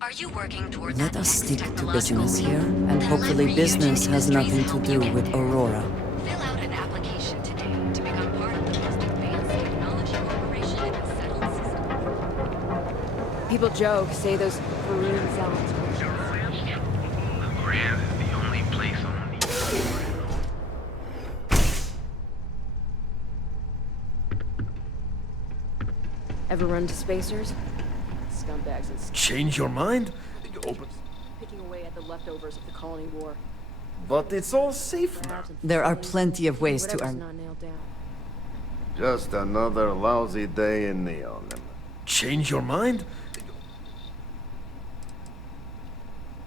Are you working towards Let that us next stick to technological business leap? here, and The hopefully Hunt business Reunion has Industries nothing to help you do get with there. Aurora. Fill out an application today to become part of the most advanced technology corporation in a settled system. People joke, say those Faroon sounds. The Grand is the only place on the earth. Ever run to spacers? Scumbags and Change your mind? Open. picking away at the leftovers of the colony war. But it's all safe now. There are plenty of ways to Whatever's earn. not nailed down. Just another lousy day in Neon. Change your mind?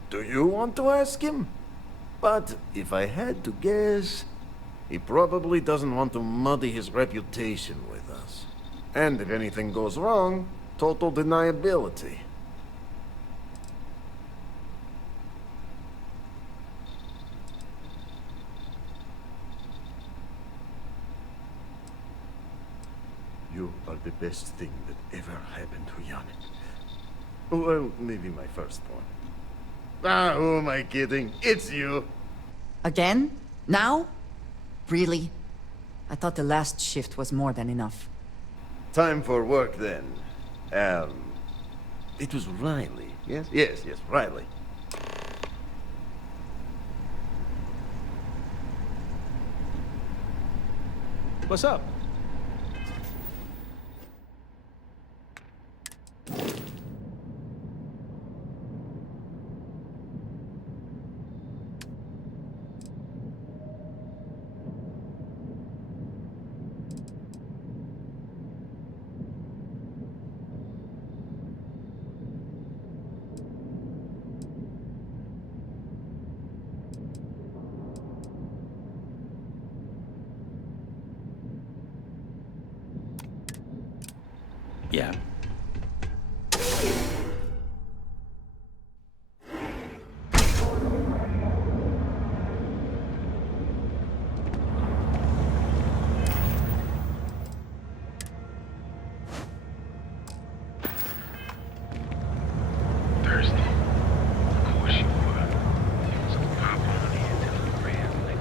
Do you want to ask him? But if I had to guess, he probably doesn't want to muddy his reputation with us. And if anything goes wrong, total deniability. You are the best thing that ever happened to Yannick. Well, maybe my firstborn. Ah, who am I kidding? It's you! Again? Now? Really? I thought the last shift was more than enough. Time for work then. It was Riley, yes? Yes, Riley. What's up? Yeah. Thirsty. Of course you would. So pop on into the Grand Lake.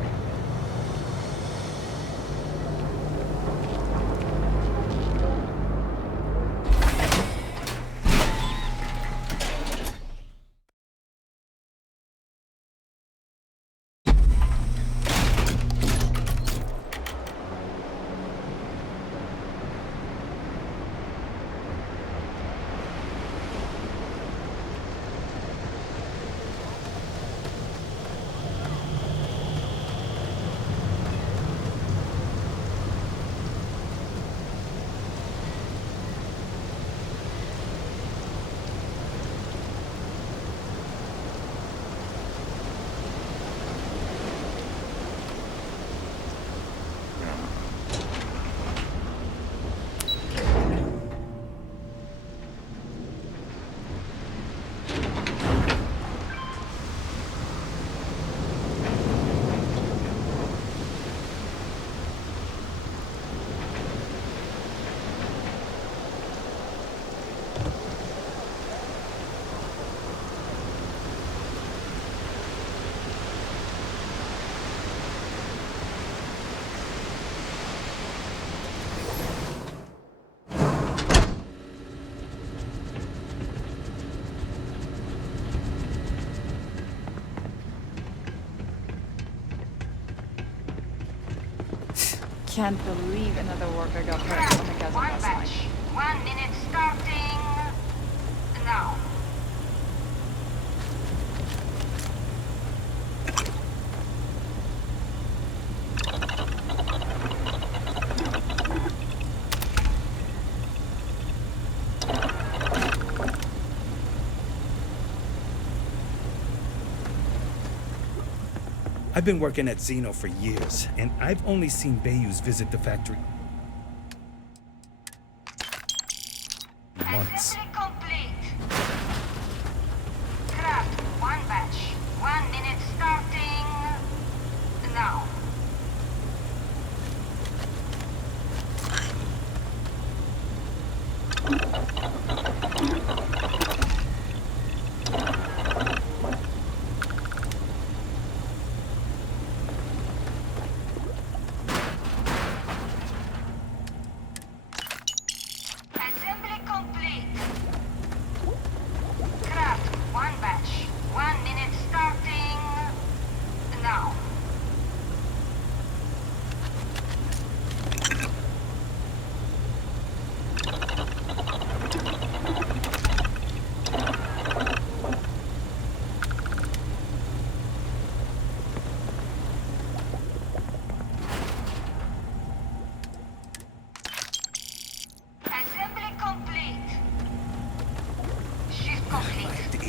Can't believe another worker got hurt on the chasm One last batch. night. 1 minute starting now. I've been working at Xeno for years, and I've only seen Bayous visit the factory once. Assembly complete. Craft 1 batch. 1 minute starting now.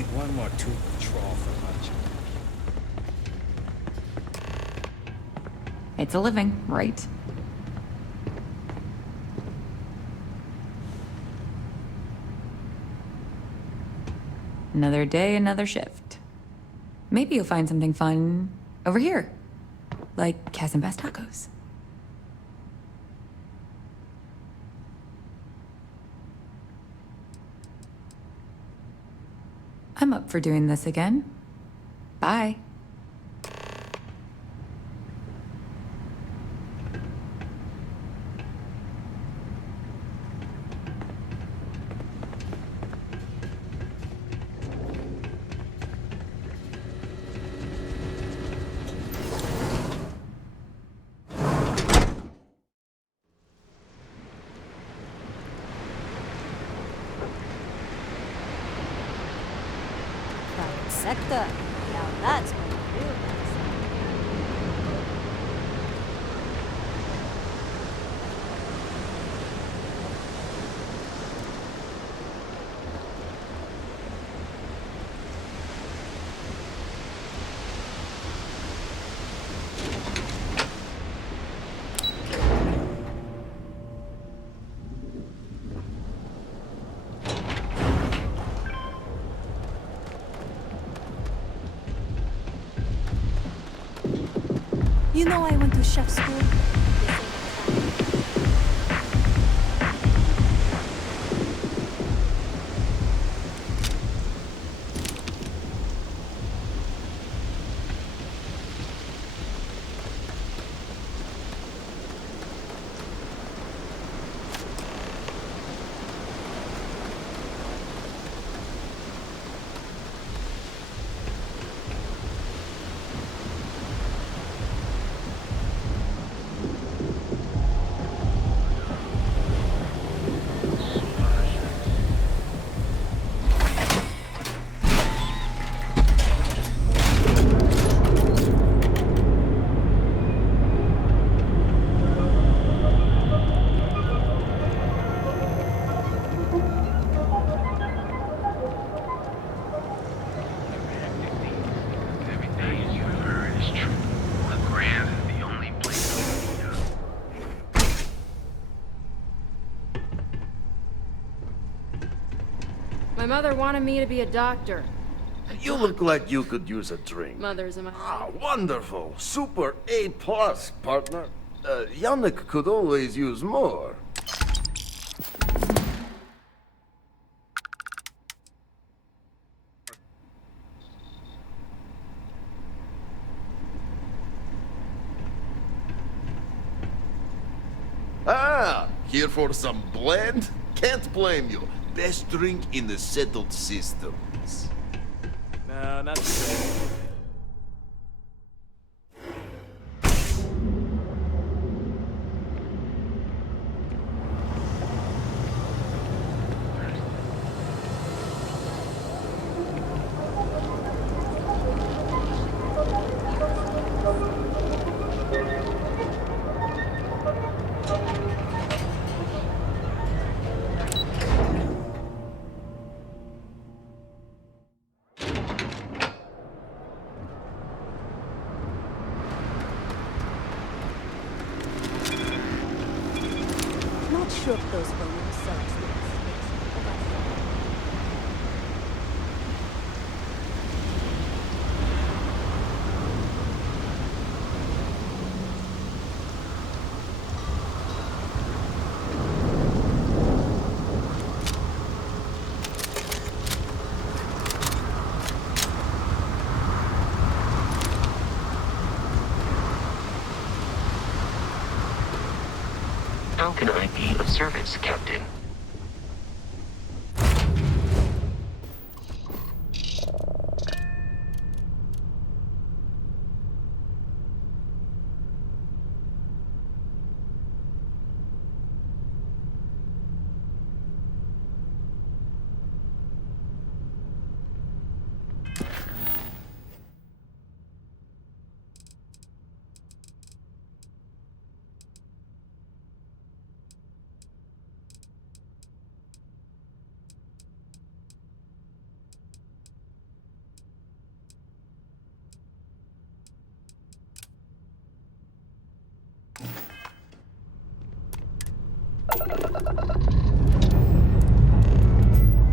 Eat one more tooth trawl for lunch. It's a living, right? Another day, another shift. Maybe you'll find something fun over here, like Cas and Bass tacos. I'm up for doing this again. Bye. Private sector. Now that's going to be real nice. You know I went to chef school. Everything you heard is true. LeGrand is the only place we need her. My mother wanted me to be a doctor. You look like you could use a drink. Mothers, am I Ah, right? wonderful. Super A+, partner. Yannick could always use more. Ah, here for some blend? Can't blame you. Best drink in the settled systems. No, not today. Not sure if those balloons sell us How can I be of service, Captain?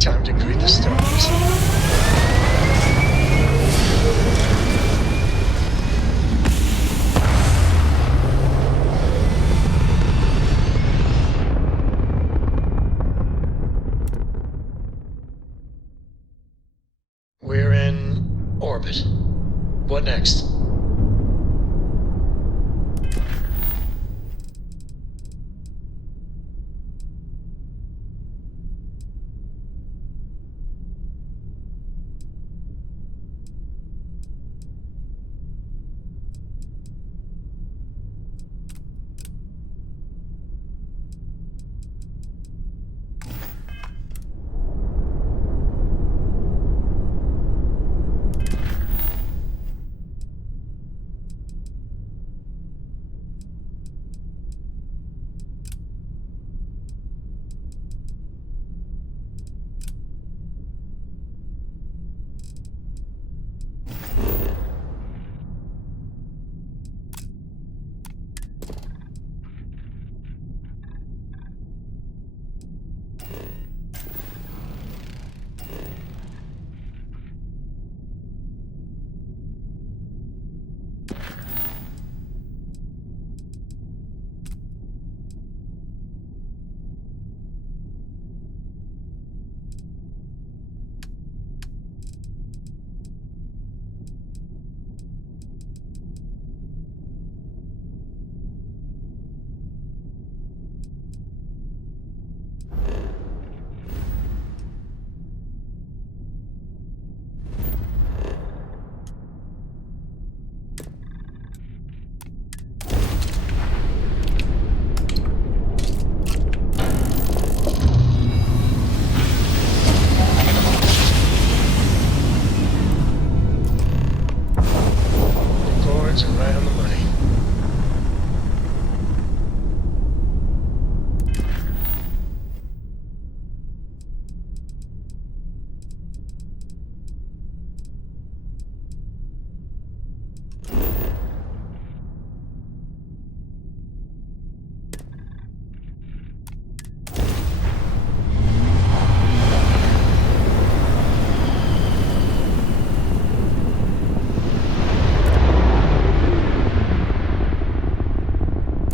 Time to greet the stars. We're in orbit. What next? Right on the money.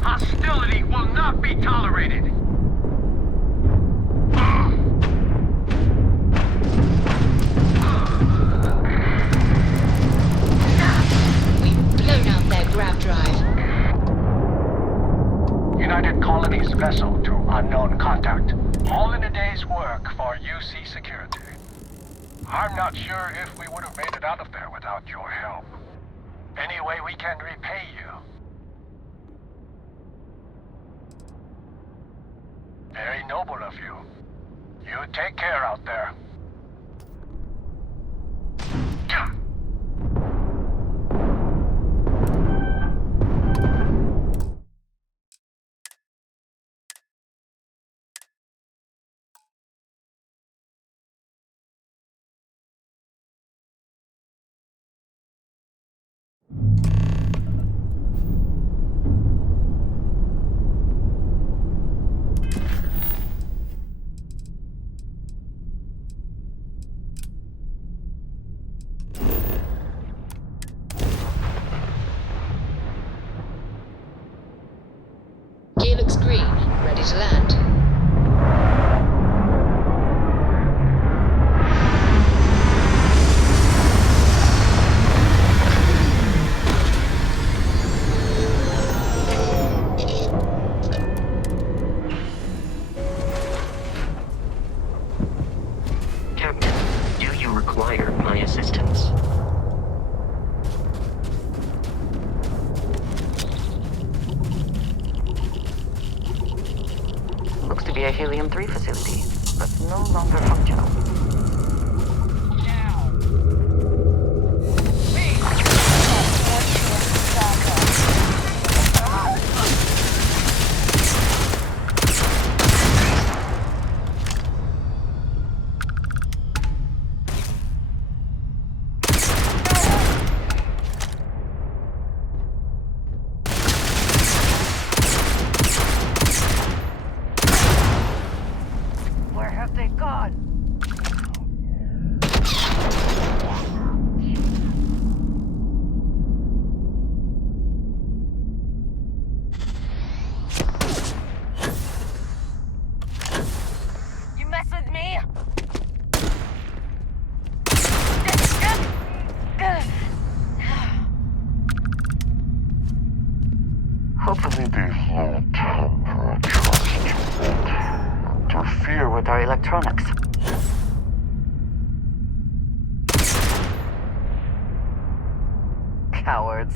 Hostility will not be tolerated. We've blown out their grav drive. United Colonies vessel to unknown contact. All in a day's work for UC security. I'm not sure if we would have made it out of there without your help. Any way we can repay you. Very noble of you. You take care out there. Gear looks green, ready to land. Captain, do you require my assistance? Looks to be a helium-3 facility, but no longer functional. interfere with our electronics. Cowards.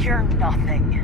You're nothing.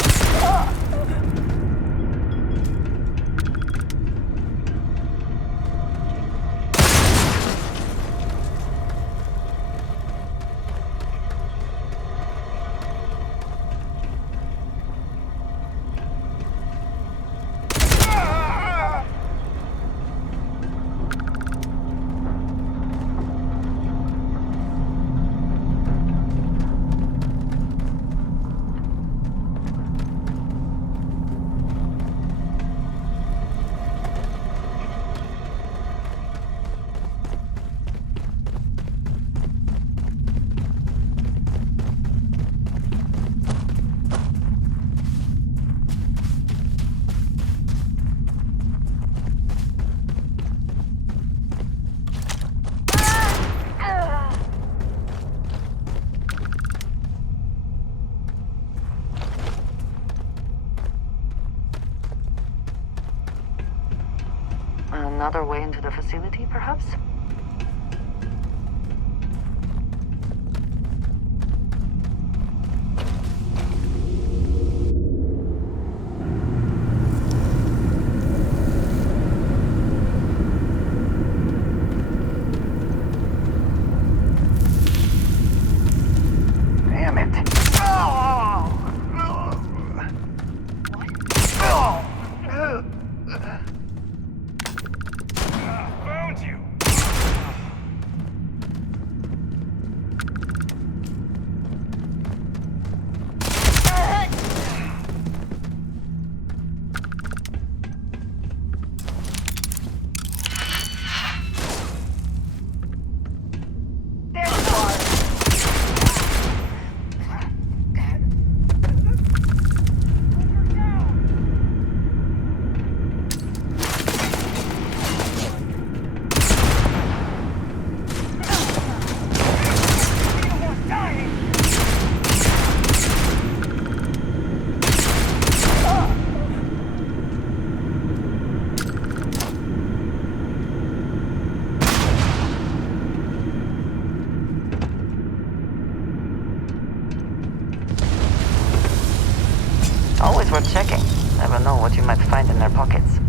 Another way into the facility, perhaps? Damn it. Found you. Always worth checking. Never know what you might find in their pockets.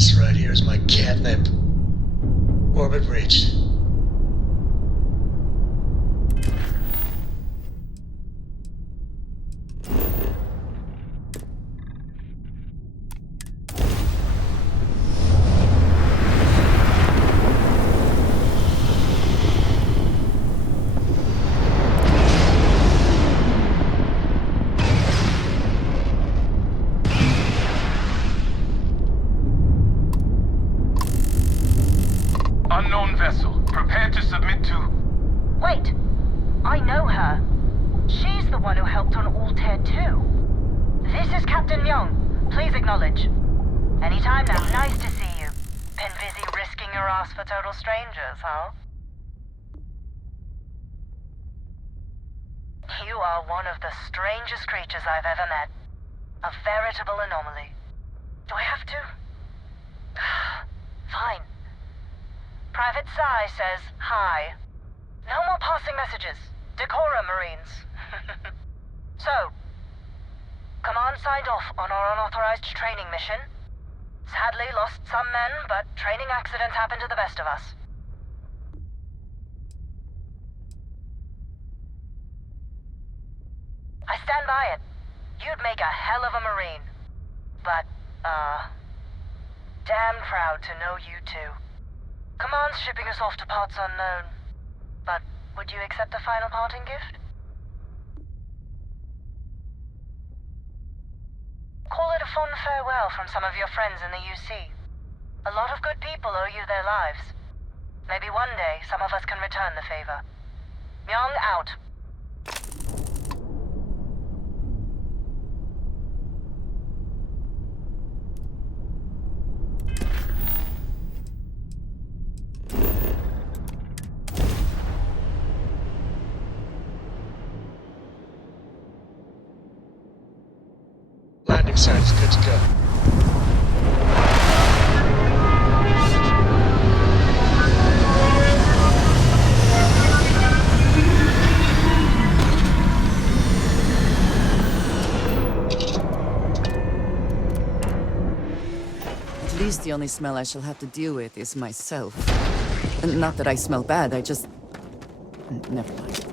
This right here is my catnip. Orbit reached. Unknown vessel. Prepare to submit to... Wait! I know her. She's the one who helped on Altair 2. This is Captain Young. Please acknowledge. Anytime now. Nice to see you. Been busy risking your ass for total strangers, huh? You are one of the strangest creatures I've ever met. A veritable anomaly. Do I have to? Fine. Private Psy says hi. No more passing messages. Decorum, Marines. So, Command signed off on our unauthorized training mission. Sadly lost some men, but training accidents happen to the best of us. I stand by it. You'd make a hell of a Marine. But, damn proud to know you too. Command's shipping us off to parts unknown. But would you accept a final parting gift? Call it a fond farewell from some of your friends in the UC. A lot of good people owe you their lives. Maybe one day some of us can return the favor. Young out. Landing site is good to go. At least the only smell I shall have to deal with is myself. And not that I smell bad, I just... Never mind.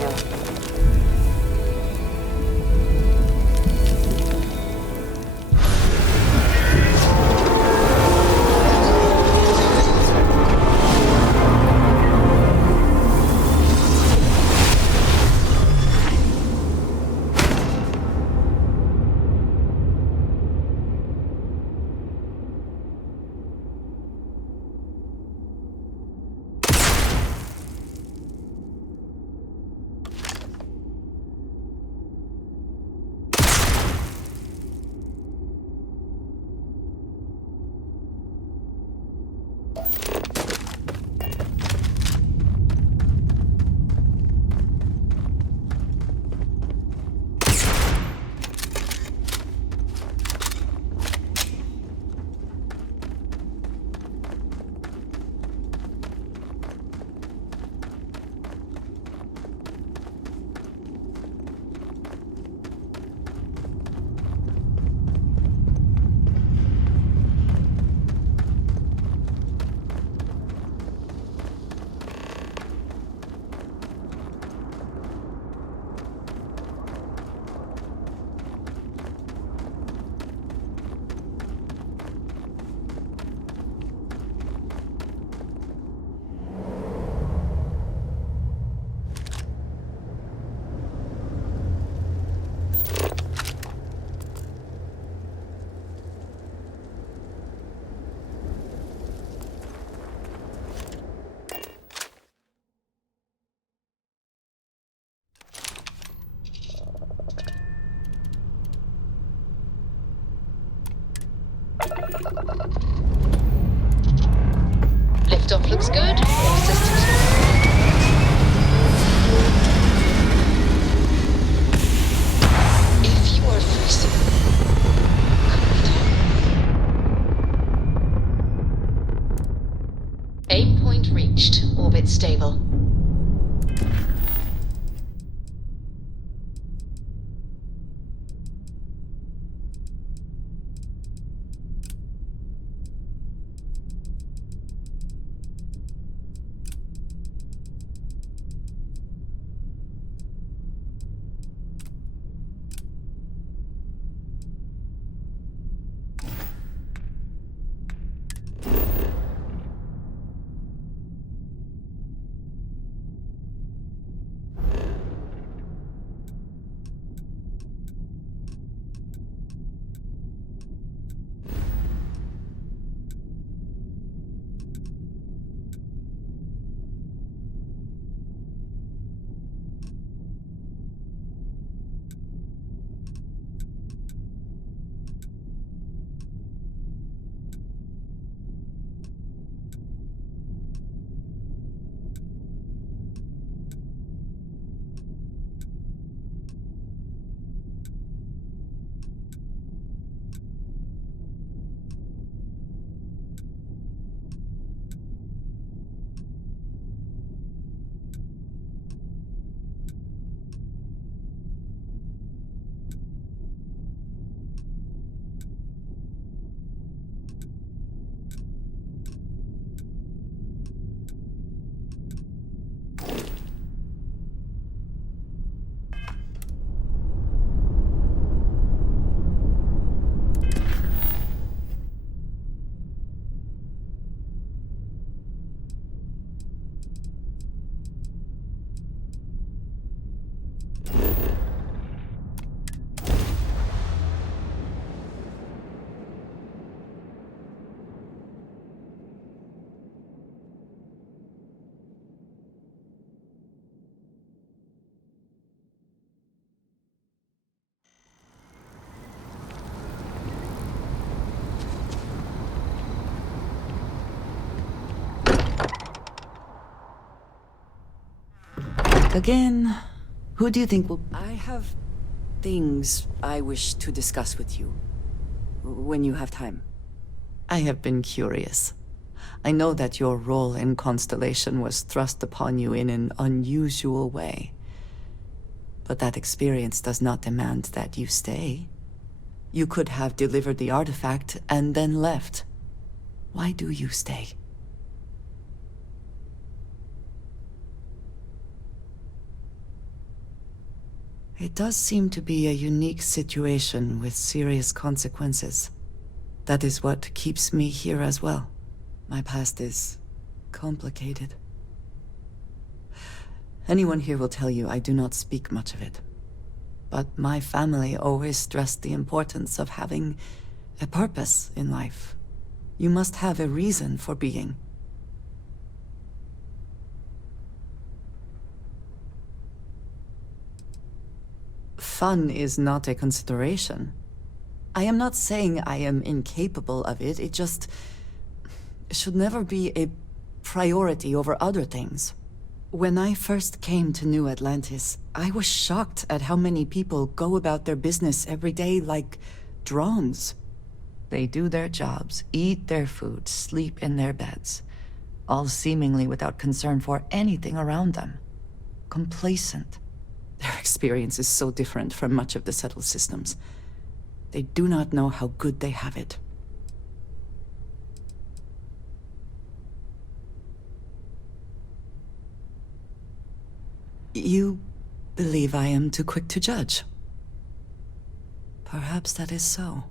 you. Liftoff looks good. All systems if you are freezing, could we talk? Aim point reached. Orbit stable. Again, who do you think will... I have things I wish to discuss with you. When you have time. I have been curious. I know that your role in Constellation was thrust upon you in an unusual way. But that experience does not demand that you stay. You could have delivered the artifact and then left. Why do you stay? It does seem to be a unique situation with serious consequences. That is what keeps me here as well. My past is complicated. Anyone here will tell you I do not speak much of it. But my family always stressed the importance of having a purpose in life. You must have a reason for being. Fun is not a consideration. I am not saying I am incapable of it, it just should never be a priority over other things. When I first came to New Atlantis, I was shocked at how many people go about their business every day like drones. They do their jobs, eat their food, sleep in their beds, all seemingly without concern for anything around them. Complacent. Their experience is so different from much of the settled systems. They do not know how good they have it. You believe I am too quick to judge. Perhaps that is so.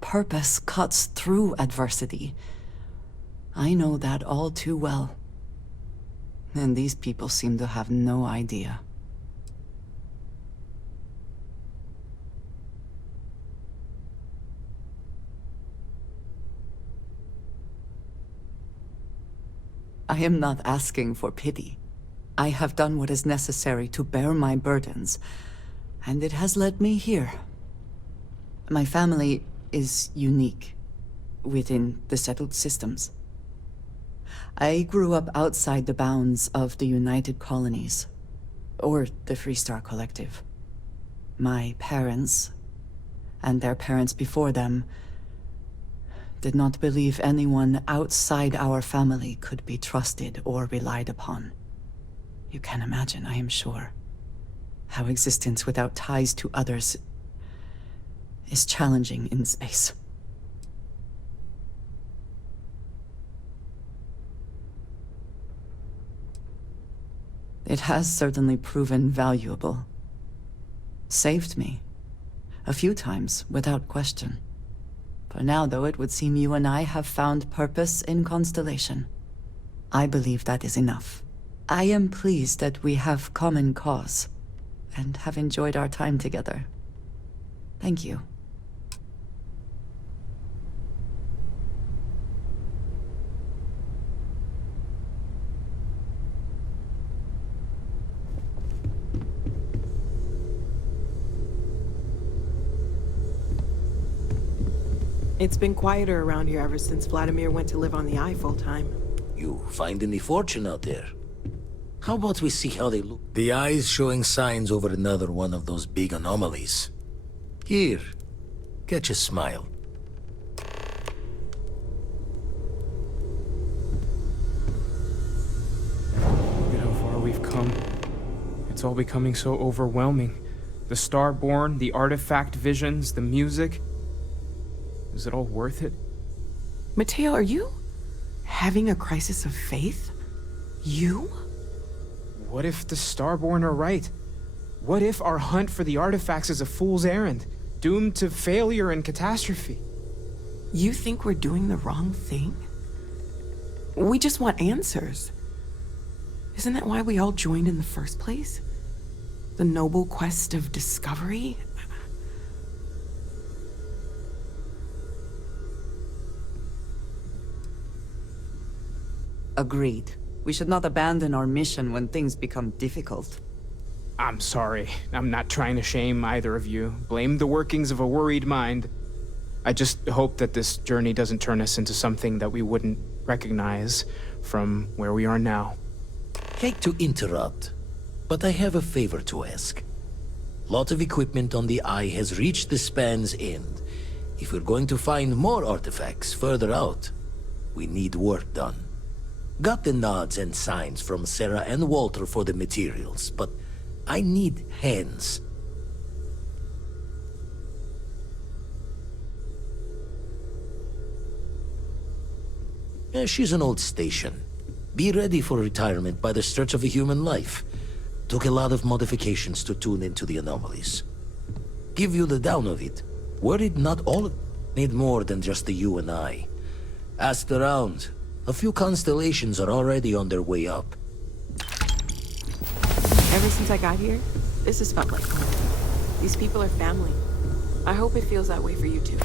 Purpose cuts through adversity. I know that all too well. And these people seem to have no idea. I am not asking for pity. I have done what is necessary to bear my burdens, and it has led me here. My family is unique within the settled systems. I grew up outside the bounds of the United Colonies, or the Freestar Collective. My parents, and their parents before them, did not believe anyone outside our family could be trusted or relied upon. You can imagine, I am sure, how existence without ties to others is challenging in space. It has certainly proven valuable. Saved me. A few times, without question. For now, though, it would seem you and I have found purpose in Constellation. I believe that is enough. I am pleased that we have common cause, and have enjoyed our time together. Thank you. It's been quieter around here ever since Vladimir went to live on the Eye full-time. You find any fortune out there? How about we see how they look? The Eye's showing signs over another one of those big anomalies. Here, catch a smile. Look at how far we've come. It's all becoming so overwhelming. The Starborn, the artifact visions, the music. Is it all worth it? Mateo, are you having a crisis of faith? You? What if the Starborn are right? What if our hunt for the artifacts is a fool's errand, doomed to failure and catastrophe? You think we're doing the wrong thing? We just want answers. Isn't that why we all joined in the first place? The noble quest of discovery? Agreed. We should not abandon our mission when things become difficult. I'm sorry. I'm not trying to shame either of you. Blame the workings of a worried mind. I just hope that this journey doesn't turn us into something that we wouldn't recognize from where we are now. Hate to interrupt, but I have a favor to ask. Lot of equipment on the Eye has reached the span's end. If we're going to find more artifacts further out, we need work done. Got the nods and signs from Sarah and Walter for the materials, but I need hands. She's an old station. Be ready for retirement by the stretch of a human life. Took a lot of modifications to tune into the anomalies. Give you the down of it. Worried not all of need more than just the you and I. Asked around. A few constellations are already on their way up. Ever since I got here, this has felt like home. These people are family. I hope it feels that way for you too.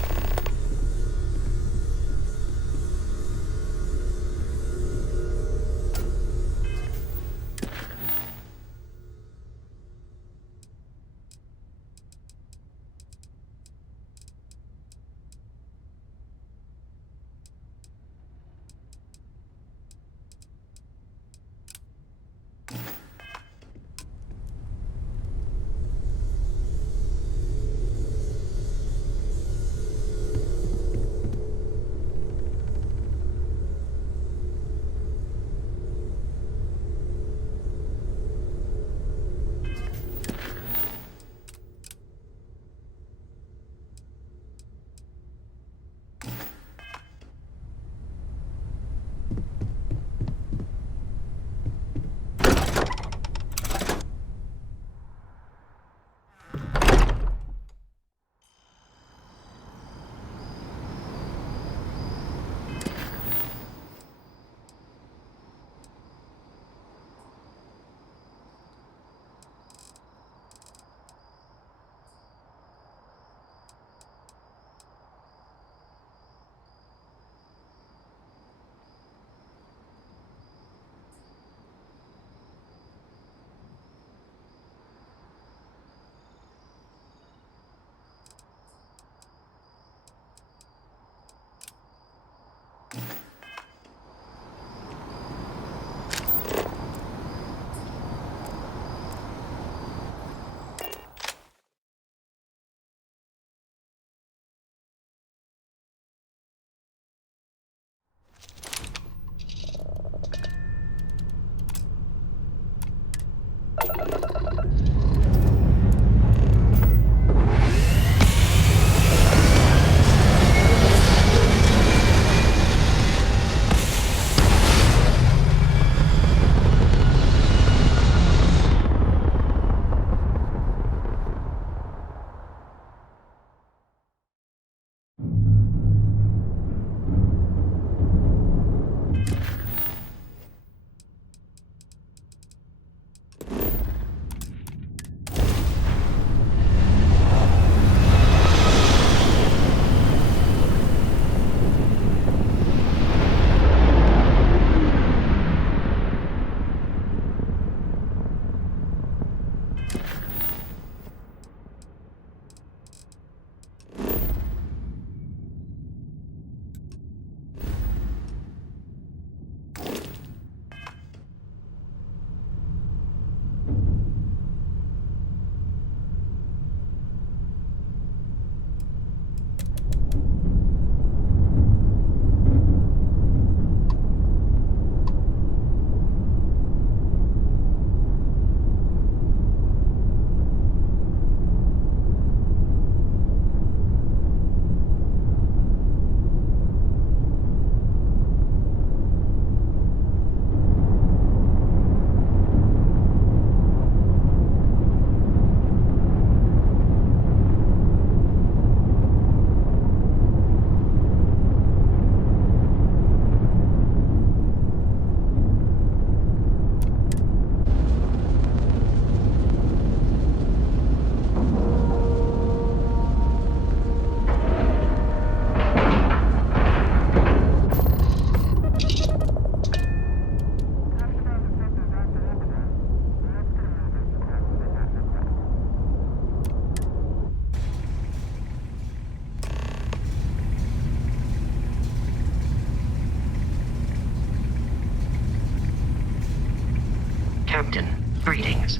Captain, greetings.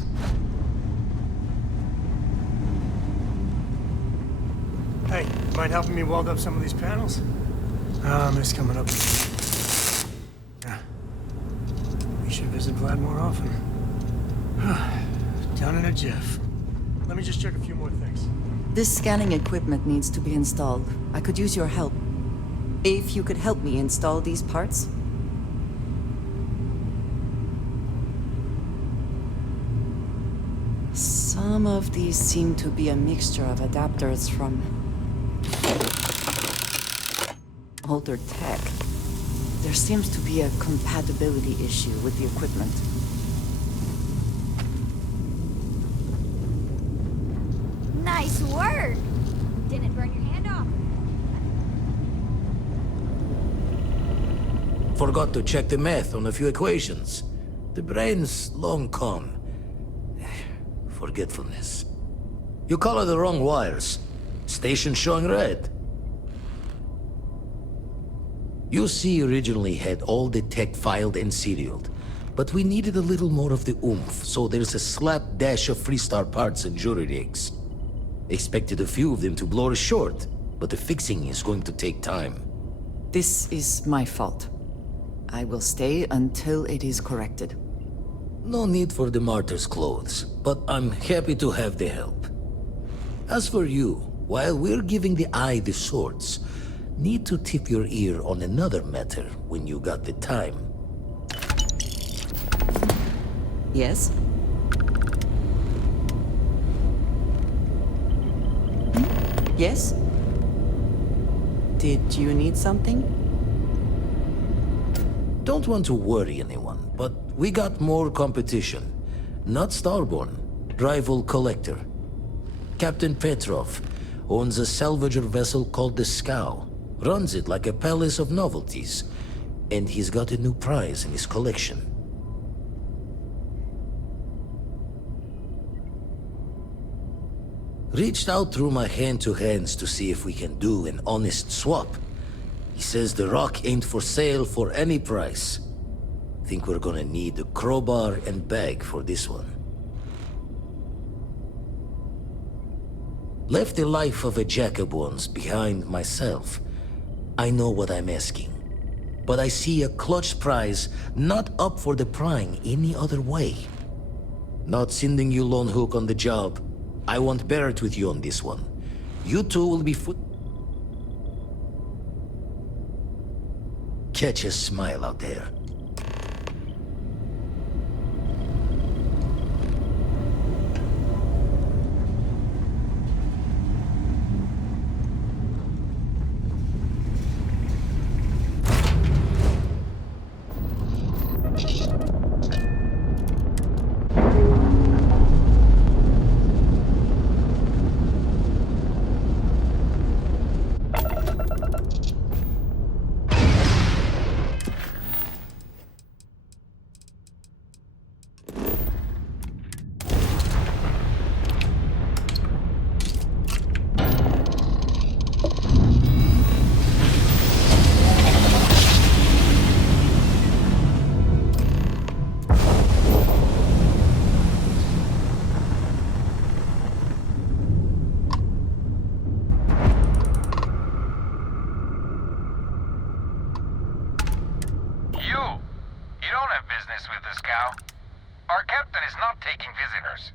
Hey, mind helping me weld up some of these panels? It's coming up. Yeah. We should visit Vlad more often. Down in a jiff. Let me just check a few more things. This scanning equipment needs to be installed. I could use your help. If you could help me install these parts. Some of these seem to be a mixture of adapters from older tech. There seems to be a compatibility issue with the equipment. Nice work! Didn't burn your hand off. Forgot to check the math on a few equations. The brain's long con. Forgetfulness. You color the wrong wires. Station showing red. UC originally had all the tech filed and serialed, but we needed a little more of the oomph, so there's a slapdash of Freestar parts and jury rigs. Expected a few of them to blow us short, but the fixing is going to take time. This is my fault. I will stay until it is corrected. No need for the martyr's clothes, but I'm happy to have the help. As for you, while we're giving the eye the swords, need to tip your ear on another matter when you got the time. Yes? Yes? Did you need something? Don't want to worry anyone, but we got more competition. Not Starborn, rival collector. Captain Petrov owns a salvager vessel called the Scow. Runs it like a palace of novelties. And he's got a new prize in his collection. Reached out through my hand-to-hands to see if we can do an honest swap. He says the rock ain't for sale for any price. Think we're gonna need a crowbar and bag for this one. Left the life of a jack-of-bones behind myself. I know what I'm asking. But I see a clutch prize not up for the prying any other way. Not sending you lone hook on the job. I want Barrett with you on this one. You two will be Catch a smile out there. With the Scow. Our captain is not taking visitors.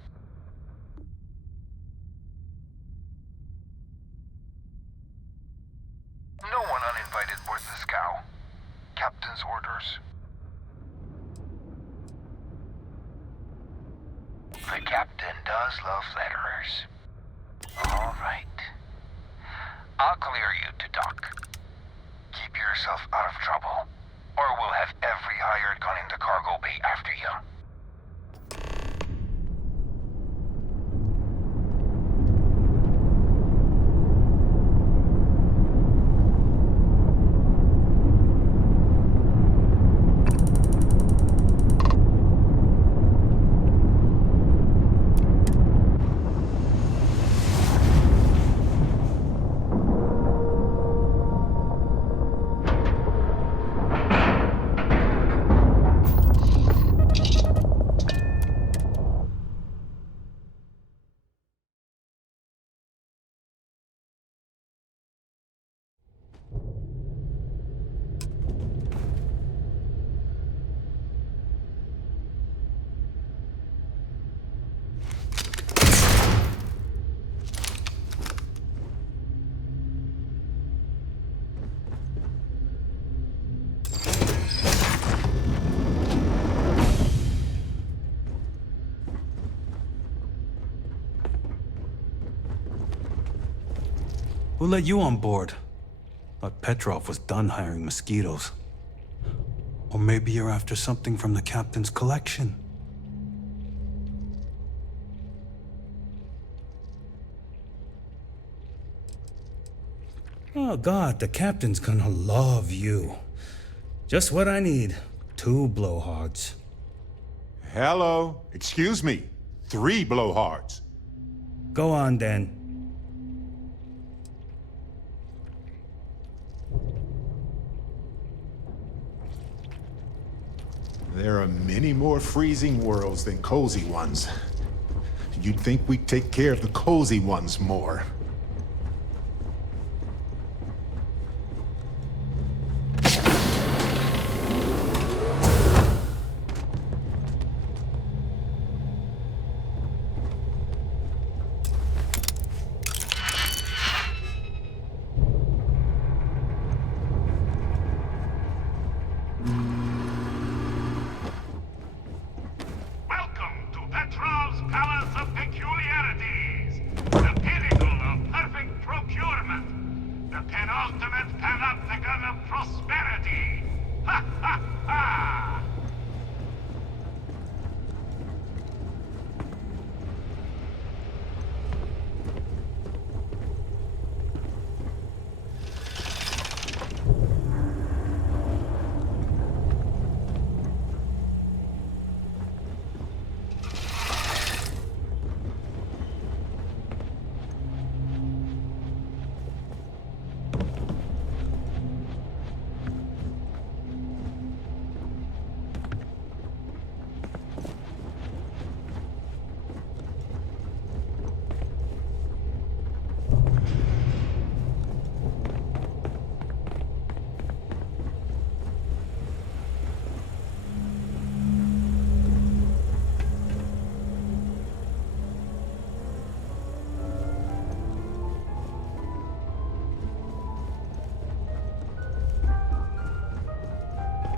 No one uninvited boards the Scow. Captain's orders. The captain does love flatterers. All right. I'll clear you to dock. Keep yourself out of trouble, or we'll have every hired gun in the cargo bay after you. Who let you on board? Thought Petrov was done hiring mosquitoes. Or maybe you're after something from the captain's collection. Oh God, the captain's gonna love you. Just what I need. 2 blowhards. Hello. Excuse me. 3 blowhards. Go on, then. There are many more freezing worlds than cozy ones. You'd think we'd take care of the cozy ones more.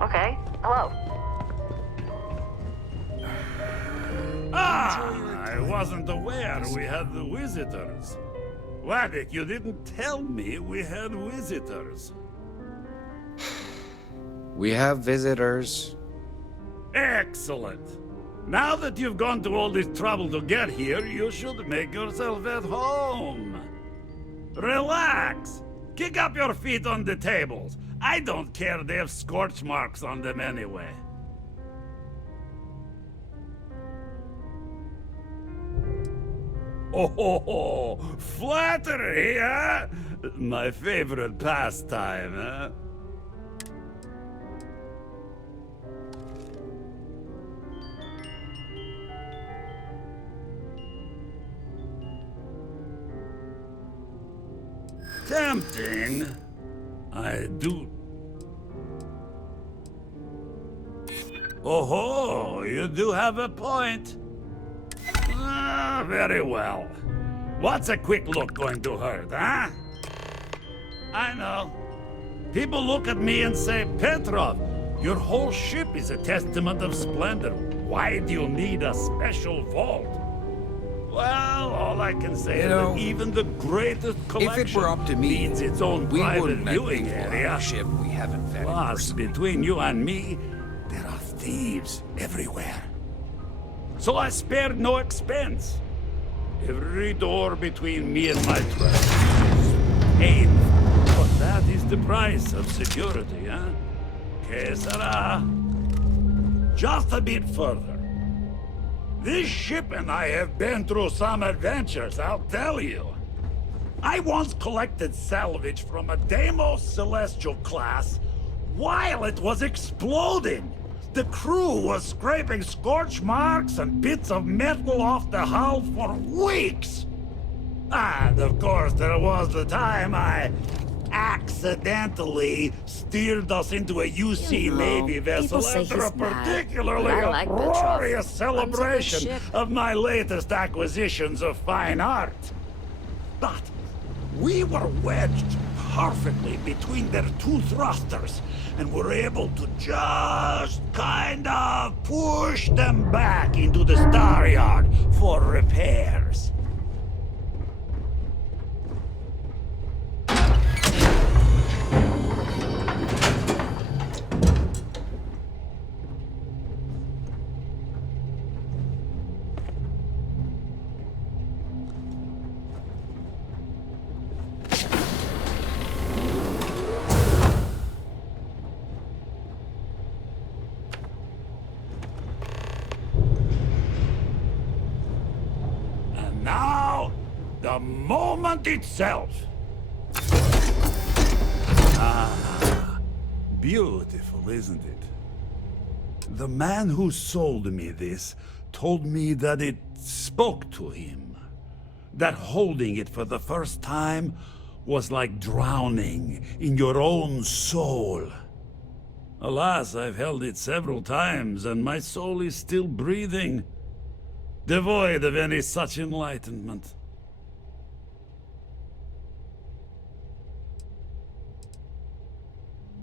Okay, hello. I wasn't aware we had the visitors. Wadik, you didn't tell me we had visitors. We have visitors. Excellent. Now that you've gone to all this trouble to get here, you should make yourself at home. Relax. Kick up your feet on the tables. I don't care, they have scorch marks on them anyway. Oh, flattery, huh? My favorite pastime, huh? Tempting. I do. Oh, you do have a point. Very well. What's a quick look going to hurt, huh? I know. People look at me and say, Petrov, your whole ship is a testament of splendor. Why do you need a special vault? Well, all I can say is that even the greatest collection if it were up to me, needs its own we private wouldn't let viewing people on area. our ship we haven't vetted Plus, personally. between you and me, there are thieves everywhere. So I spared no expense. Every door between me and my trap is painful. But that is the price of security, huh? Que sera? Just a bit further. This ship and I have been through some adventures, I'll tell you. I once collected salvage from a Deimos Celestial class while it was exploding. The crew was scraping scorch marks and bits of metal off the hull for weeks. And of course, there was the time I accidentally steered us into a UC Navy vessel after a particularly uproarious celebration of my latest acquisitions of fine art. But we were wedged perfectly between their 2 thrusters and were able to just kind of push them back into the star yard for repairs. The moment itself! Ah, beautiful, isn't it? The man who sold me this told me that it spoke to him. That holding it for the first time was like drowning in your own soul. Alas, I've held it several times, and my soul is still breathing, devoid of any such enlightenment.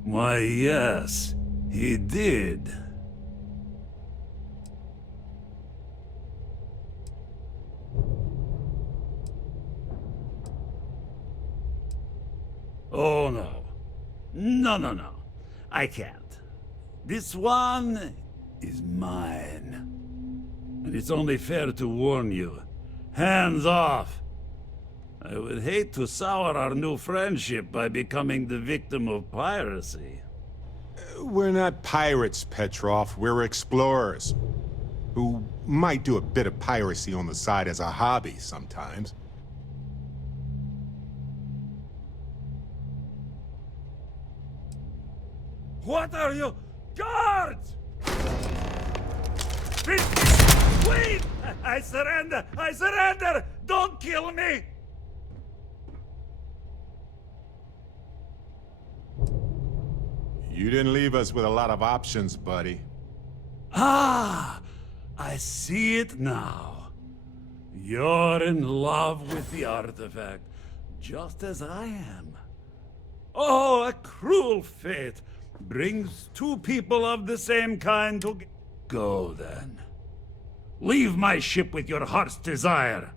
Why, yes, he did. Oh, no. No. I can't. This one is mine. And it's only fair to warn you. Hands off! I would hate to sour our new friendship by becoming the victim of piracy. We're not pirates, Petrov. We're explorers. Who might do a bit of piracy on the side as a hobby sometimes. What are you? Guards! Wait! I surrender! I surrender! Don't kill me! You didn't leave us with a lot of options, buddy. Ah! I see it now. You're in love with the artifact, just as I am. Oh, a cruel fate brings two people of the same kind to... Go, then. Leave my ship with your heart's desire.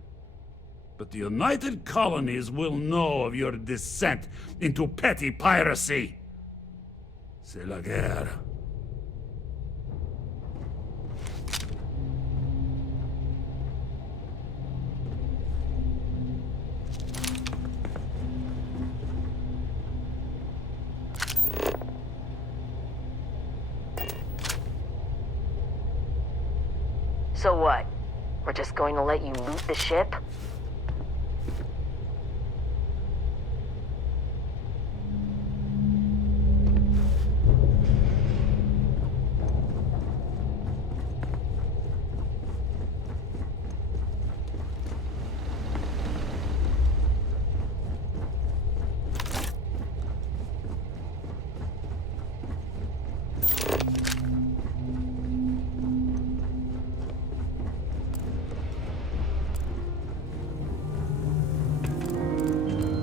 But the United Colonies will know of your descent into petty piracy. C'est la guerre. So what? We're just going to let you loot the ship?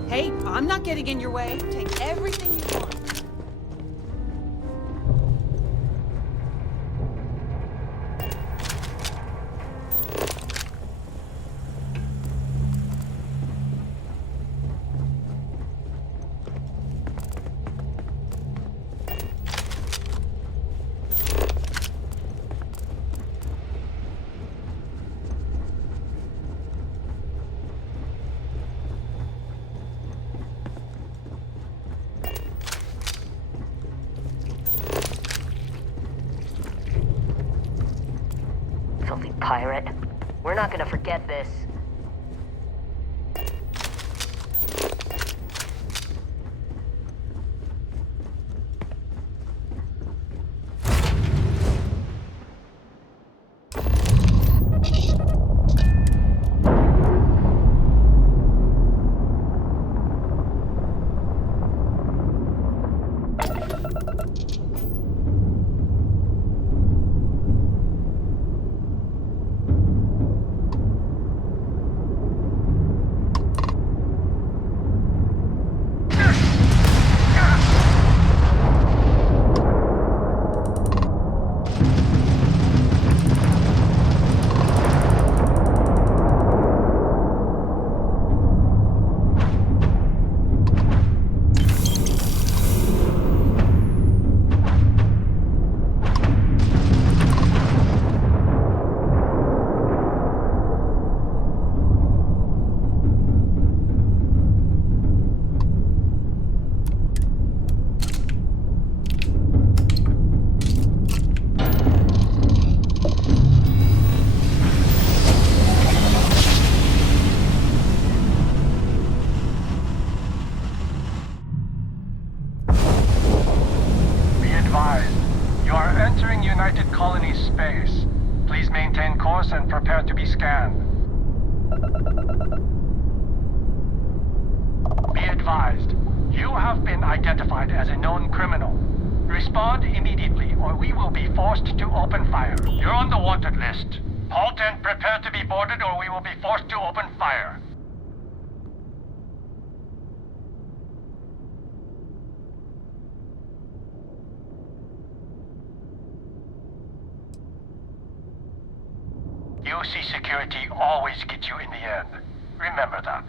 Hey, I'm not getting in your way. Take everything you want. Filthy pirate. We're not gonna forget this. advised. You have been identified as a known criminal. Respond immediately, or we will be forced to open fire. You're on the wanted list. Halt and prepare to be boarded, or we will be forced to open fire. UC security always gets you in the end. Remember that.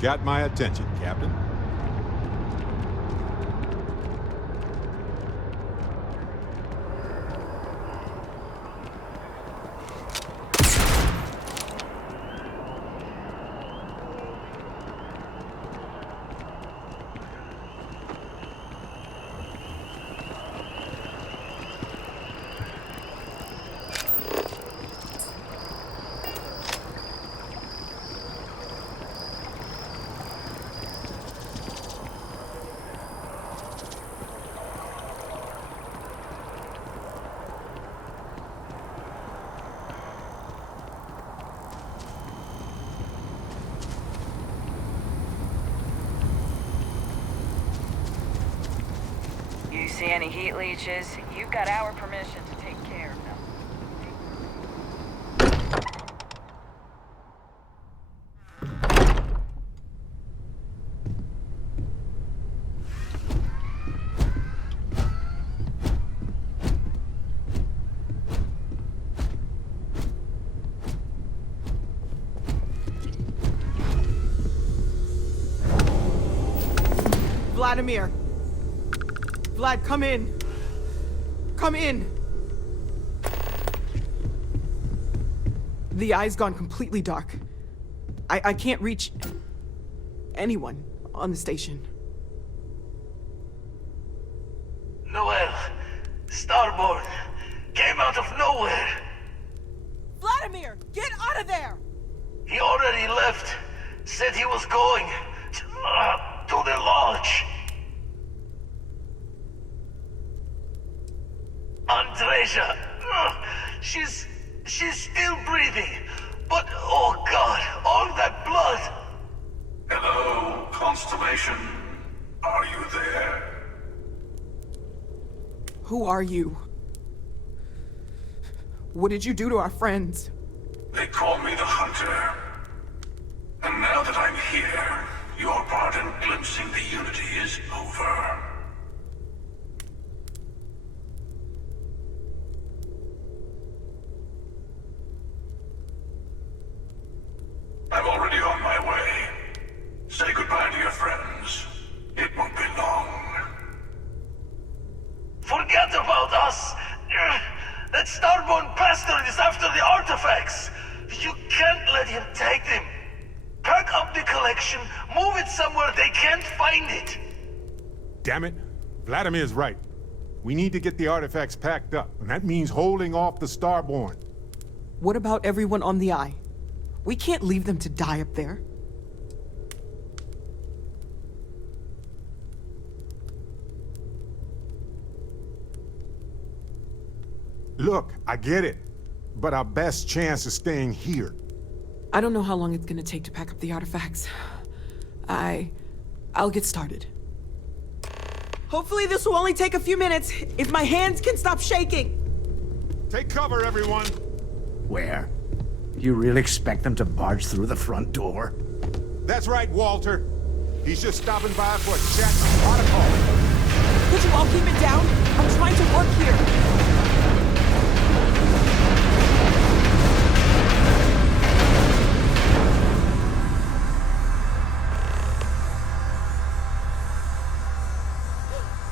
Got my attention, Captain. You see any heat leeches? You've got our permission to take care of them. Vladimir! Vlad, come in! Come in! The eye's gone completely dark. I can't reach anyone on the station. Noel, Starborn, came out of nowhere. Vladimir, get out of there! He already left. Said he was going to the lodge. Andreja, she's still breathing, but oh God, all that blood. Hello, Constellation. Are you there? Who are you? What did you do to our friends? They call me the Hunter. And now that I'm here, your part in glimpsing the Unity is over. I'm already on my way. Say goodbye to your friends. It won't be long. Forget about us! That Starborn bastard is after the artifacts! You can't let him take them! Pack up the collection, move it somewhere they can't find it! Damn it. Vladimir's right. We need to get the artifacts packed up, and that means holding off the Starborn. What about everyone on the Eye? We can't leave them to die up there. Look, I get it, but our best chance is staying here. I don't know how long it's gonna take to pack up the artifacts. I'll get started. Hopefully this will only take a few minutes, if my hands can stop shaking. Take cover, everyone. Where? You really expect them to barge through the front door? That's right, Walter. He's just stopping by for a chat on protocol. Could you all keep it down? I'm trying to work here.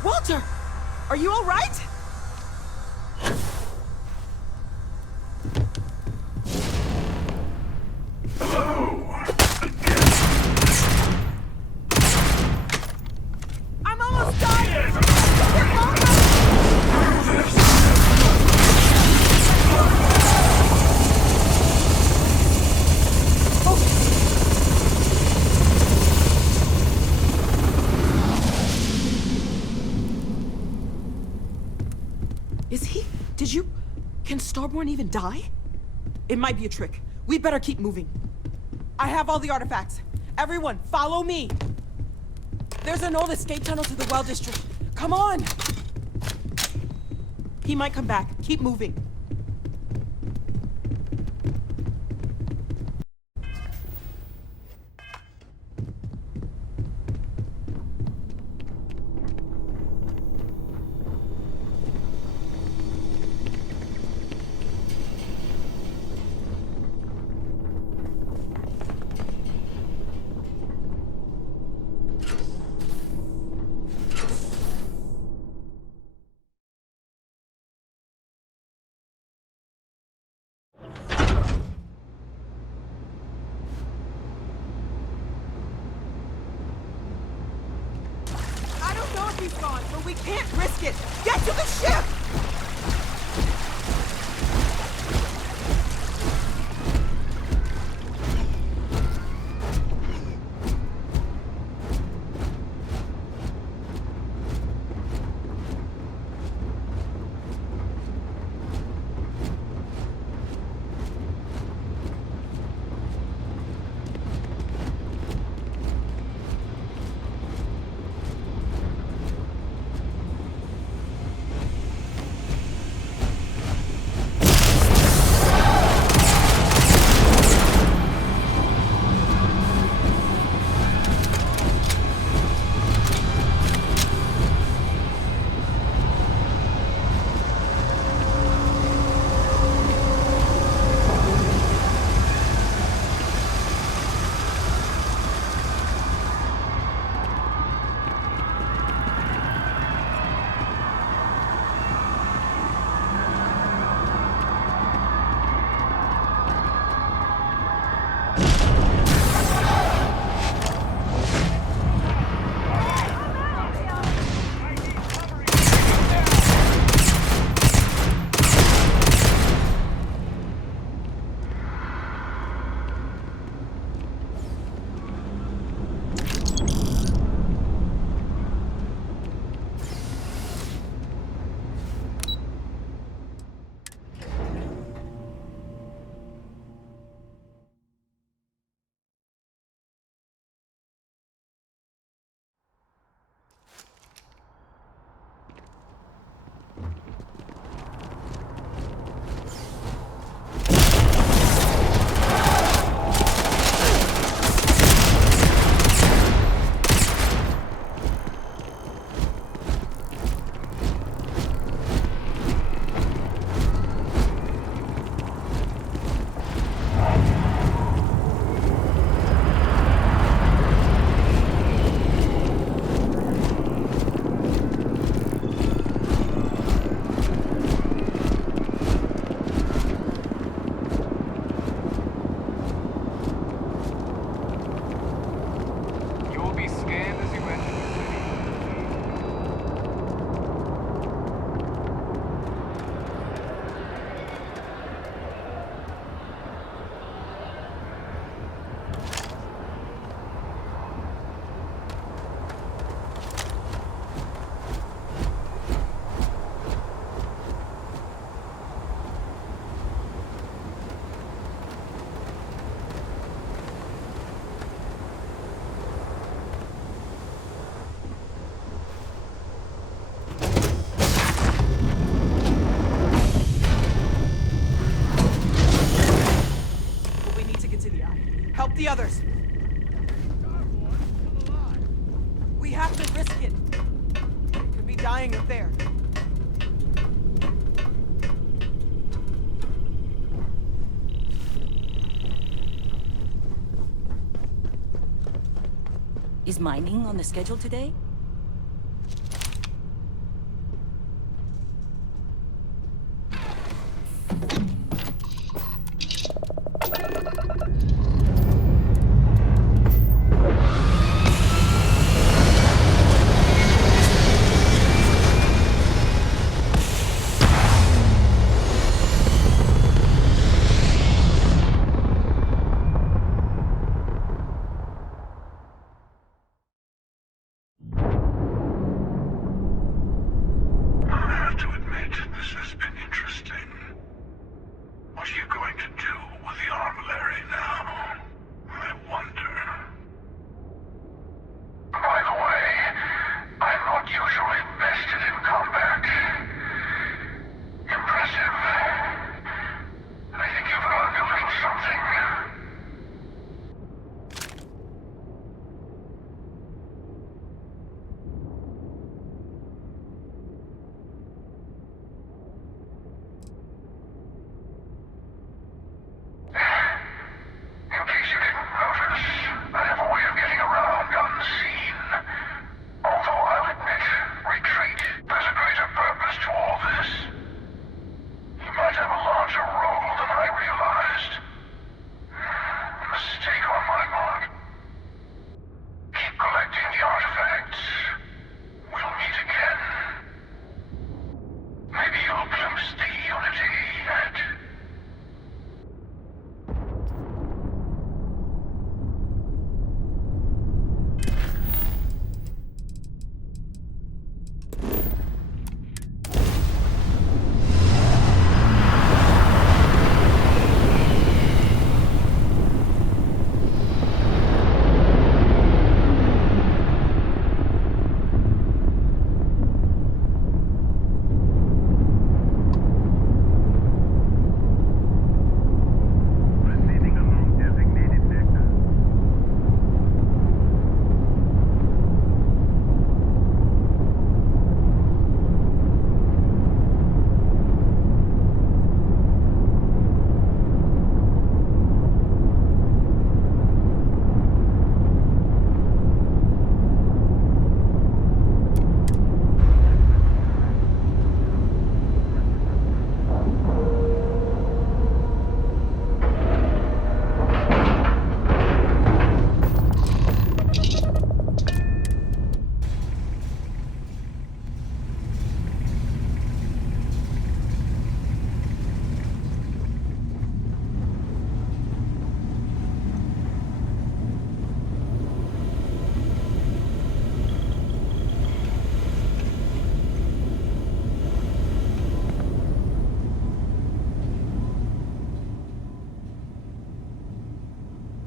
Walter! Are you all right? I'm almost dying! Is he? Did you? Can Starborn even die? It might be a trick. We'd better keep moving. I have all the artifacts. Everyone, follow me. There's an old escape tunnel to the well district. Come on! He might come back. Keep moving. He's gone, but we can't risk it. Get to the ship! have to risk it. Could be dying up there. Is mining on the schedule today?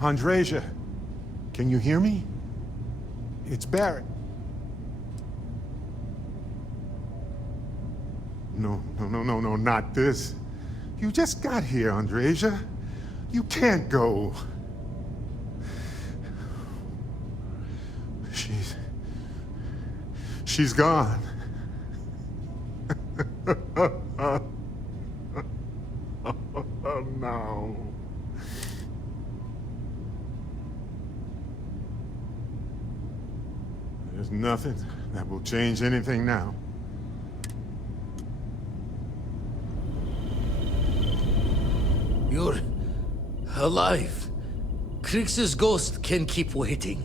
Andreja, can you hear me? It's Barrett. No, not this. You just got here, Andreja. You can't go. She's gone. Oh, no. There's nothing that will change anything now. You're alive. Krix's ghost can keep waiting.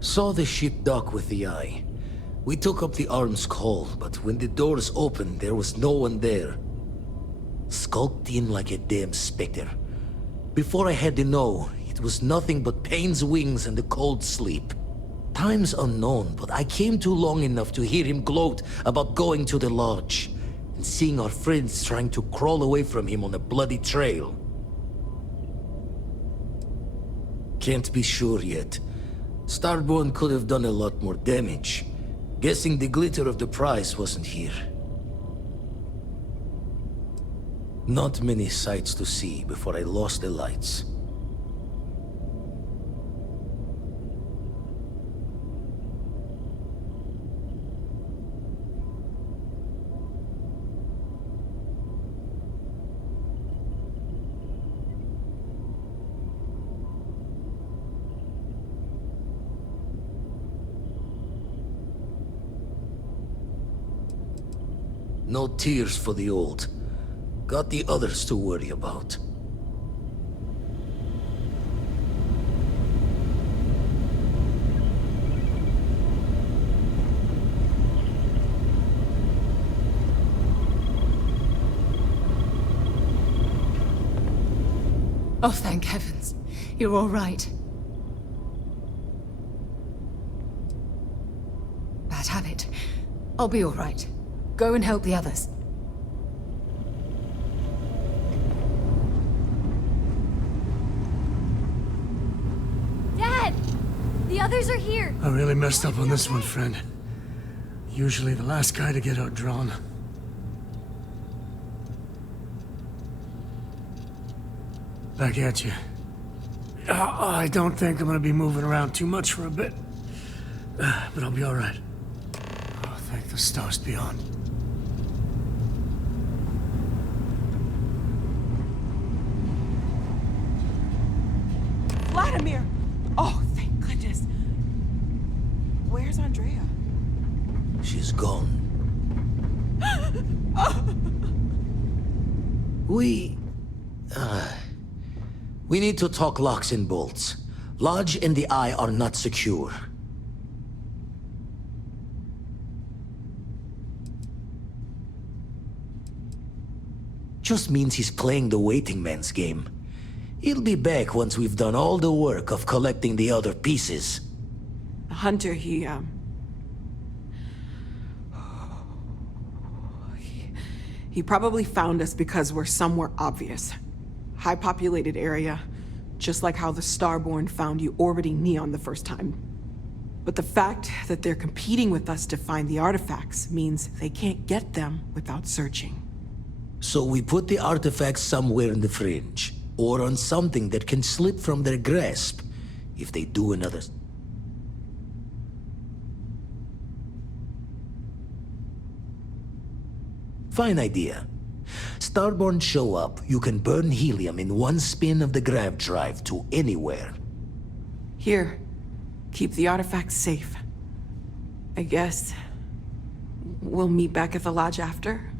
Saw the ship dock with the eye. We took up the arm's call, but when the doors opened, there was no one there. Skulked in like a damn specter. Before I had to know, it was nothing but pain's wings and a cold sleep. Times unknown, but I came too long enough to hear him gloat about going to the lodge and seeing our friends trying to crawl away from him on a bloody trail. Can't be sure yet. Starborn could have done a lot more damage. Guessing the glitter of the prize wasn't here. Not many sights to see before I lost the lights. No tears for the old. Got the others to worry about. Oh, thank heavens. You're all right. Bad habit. I'll be all right. Go and help the others. Dad! The others are here. I really messed up on this one, friend. Usually the last guy to get outdrawn. Back at you. I don't think I'm gonna be moving around too much for a bit. But I'll be alright. Oh, thank the stars beyond. Vladimir! Oh, thank goodness. Where's Andrea? She's gone. We need to talk locks and bolts. Lodge and the Eye are not secure. Just means he's playing the waiting man's game. He'll be back once we've done all the work of collecting the other pieces. The hunter, he probably found us because we're somewhere obvious. High-populated area, just like how the Starborn found you orbiting Neon the first time. But the fact that they're competing with us to find the artifacts means they can't get them without searching. So we put the artifacts somewhere in the fringe, or on something that can slip from their grasp if they do another... Fine idea. Starborn show up, you can burn helium in one spin of the grav drive to anywhere. Here, keep the artifacts safe. I guess we'll meet back at the lodge after?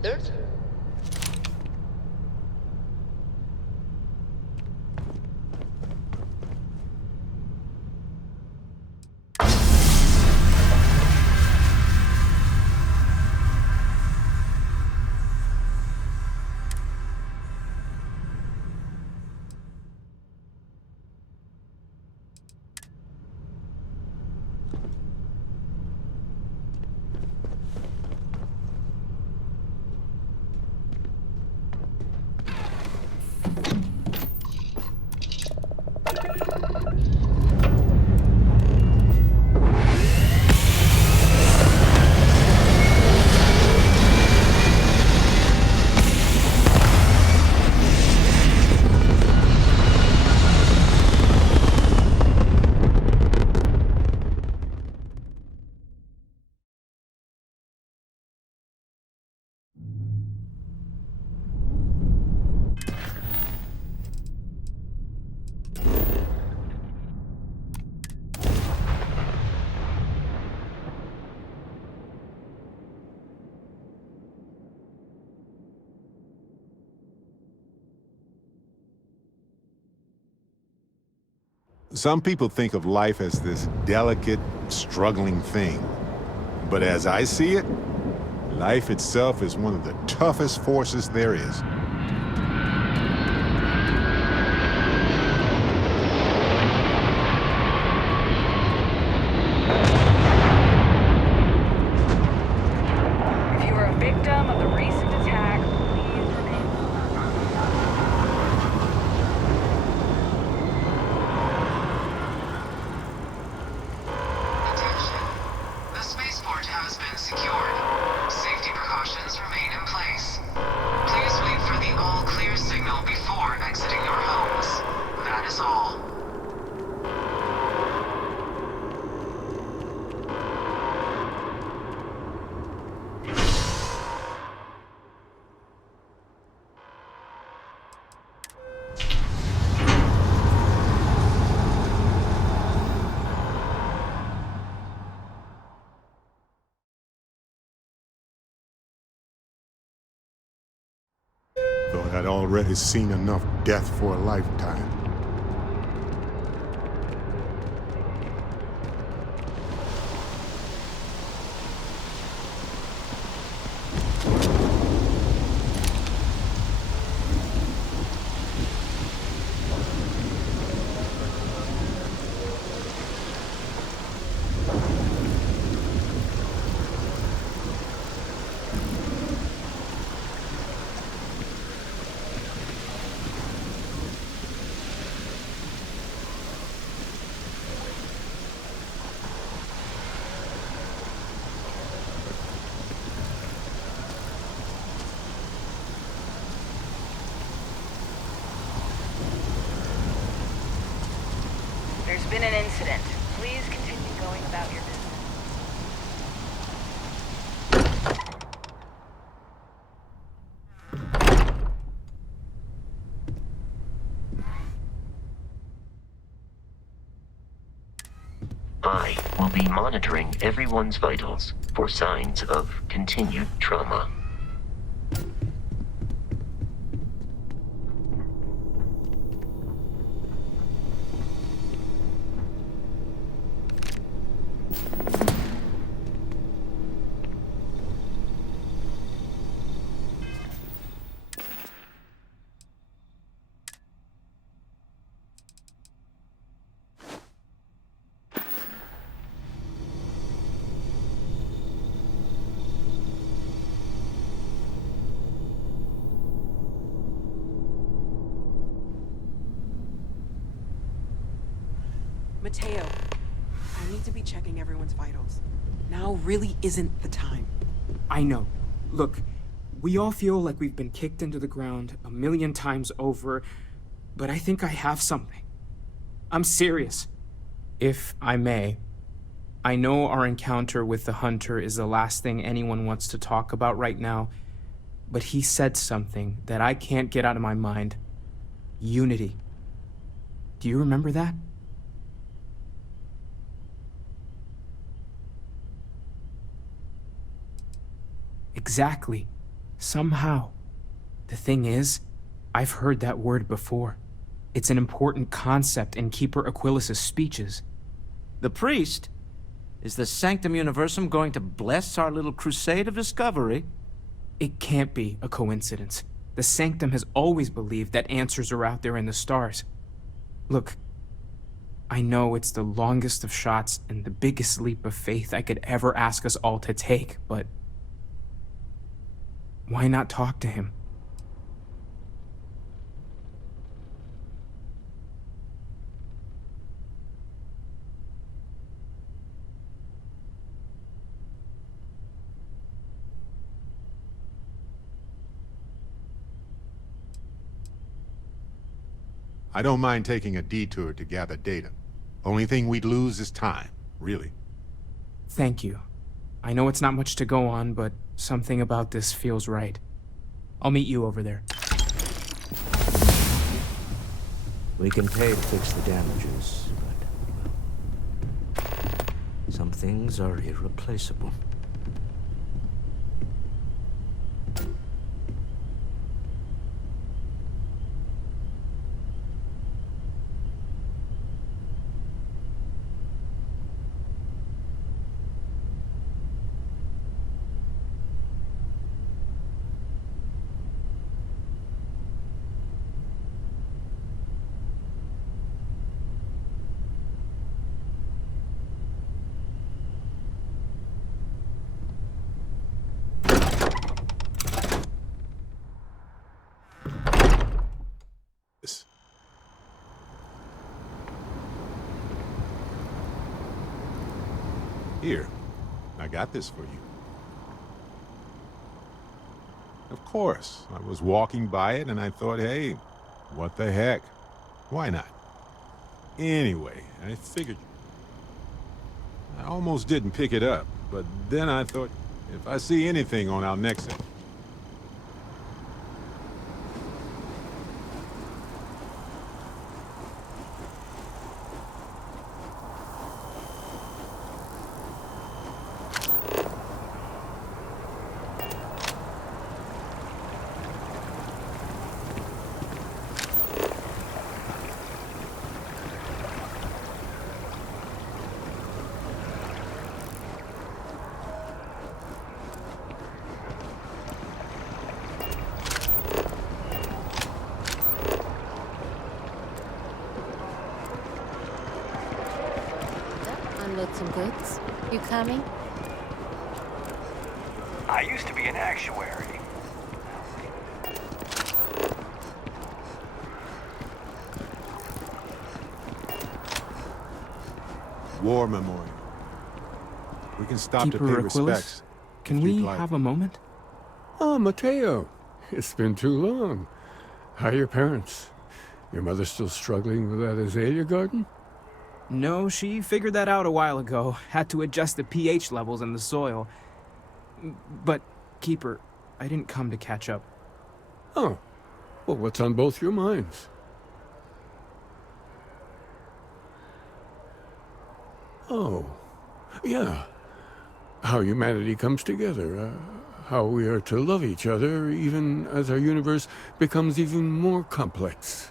Untethered? Some people think of life as this delicate, struggling thing. But as I see it, life itself is one of the toughest forces there is. If you were a victim of the recent attack, please remain. Attention. The spaceport has been secured. Safety precautions remain in place. Please wait for the all-clear signal before exiting your homes. That is all. Thought I'd already seen enough death for a lifetime. There's been an incident. Please continue going about your business. I will be monitoring everyone's vitals for signs of continued trauma. Mateo, I need to be checking everyone's vitals. Now really isn't the time. I know. Look, we all feel like we've been kicked into the ground 1,000,000 times over, but I think I have something. I'm serious. If I may, I know our encounter with the Hunter is the last thing anyone wants to talk about right now, but he said something that I can't get out of my mind. Unity. Do you remember that? Exactly. Somehow. The thing is, I've heard that word before. It's an important concept in Keeper Aquilas's speeches. The priest? Is the Sanctum Universum going to bless our little crusade of discovery? It can't be a coincidence. The Sanctum has always believed that answers are out there in the stars. Look, I know it's the longest of shots and the biggest leap of faith I could ever ask us all to take, but why not talk to him? I don't mind taking a detour to gather data. Only thing we'd lose is time, really. Thank you. I know it's not much to go on, but something about this feels right. I'll meet you over there. We can pay to fix the damages, but some things are irreplaceable. Here, I got this for you. Of course, I was walking by it and I thought, hey, what the heck? Why not? Anyway, I figured... I almost didn't pick it up, but then I thought, if I see anything on our next... Unload some goods. You coming? I used to be an actuary. War memorial. We can stop to pay Keeper Aquilas, respects. can if we you'd like. have a moment? Oh, Mateo. It's been too long. How are your parents? Your mother still struggling with that azalea garden? No, she figured that out a while ago. Had to adjust the pH levels in the soil. But, Keeper, I didn't come to catch up. Oh. Well, what's on both your minds? Oh. Yeah. How humanity comes together. How we are to love each other even as our universe becomes even more complex.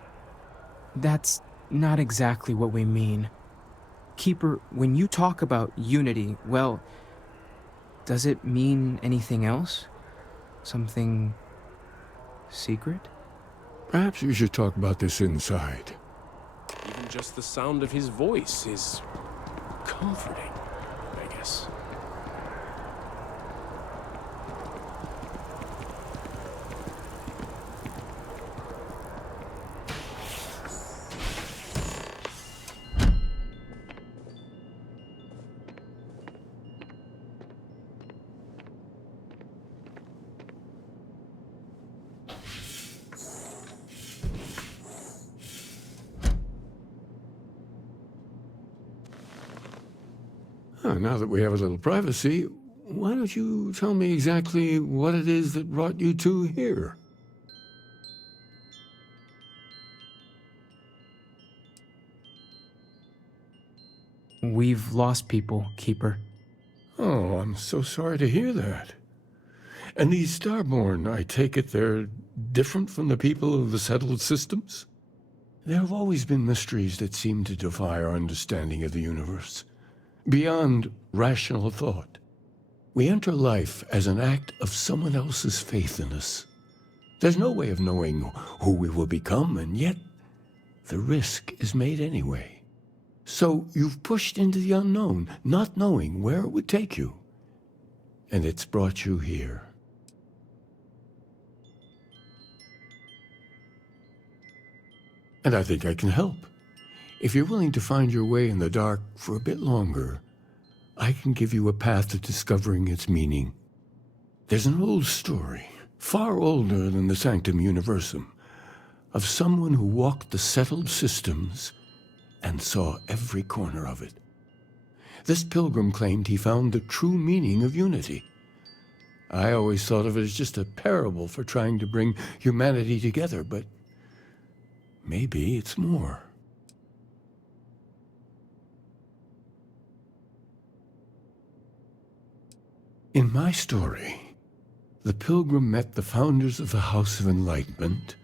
That's not exactly what we mean. Keeper, when you talk about unity, well, does it mean anything else? Something secret? Perhaps we should talk about this inside. Even just the sound of his voice is comforting, I guess. Now that we have a little privacy, why don't you tell me exactly what it is that brought you two here? We've lost people, Keeper. Oh, I'm so sorry to hear that. And these Starborn, I take it they're different from the people of the settled systems? There have always been mysteries that seem to defy our understanding of the universe, beyond rational thought. We enter life as an act of someone else's faith in us. There's no way of knowing who we will become, and yet the risk is made anyway. So you've pushed into the unknown, not knowing where it would take you. And it's brought you here. And I think I can help. If you're willing to find your way in the dark for a bit longer, I can give you a path to discovering its meaning. There's an old story, far older than the Sanctum Universum, of someone who walked the settled systems and saw every corner of it. This pilgrim claimed he found the true meaning of unity. I always thought of it as just a parable for trying to bring humanity together, but maybe it's more. In my story, the pilgrim met the founders of the House of Enlightenment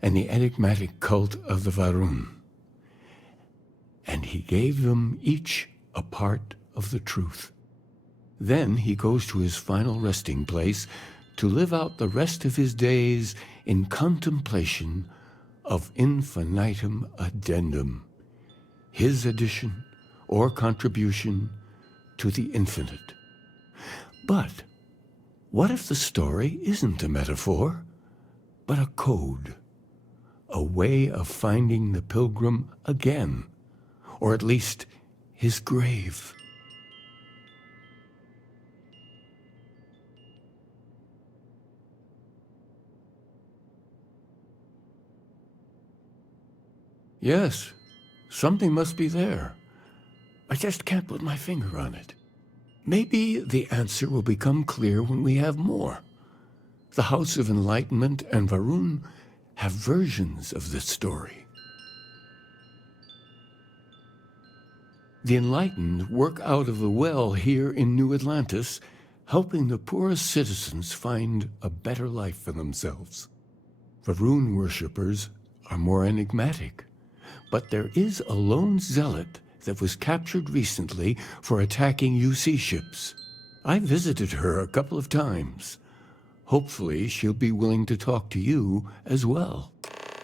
and the enigmatic cult of the Varun, and he gave them each a part of the truth. Then he goes to his final resting place to live out the rest of his days in contemplation of infinitum addendum, his addition or contribution to the infinite. But what if the story isn't a metaphor, but a code, a way of finding the pilgrim again, or at least his grave? Yes, something must be there. I just can't put my finger on it. Maybe the answer will become clear when we have more. The House of Enlightenment and Varun have versions of this story. The Enlightened work out of the well here in New Atlantis, helping the poorest citizens find a better life for themselves. Varun worshippers are more enigmatic, but there is a lone zealot that was captured recently for attacking UC ships. I visited her a couple of times. Hopefully, she'll be willing to talk to you as well.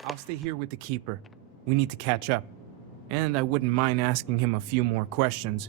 I'll stay here with the Keeper. We need to catch up. And I wouldn't mind asking him a few more questions.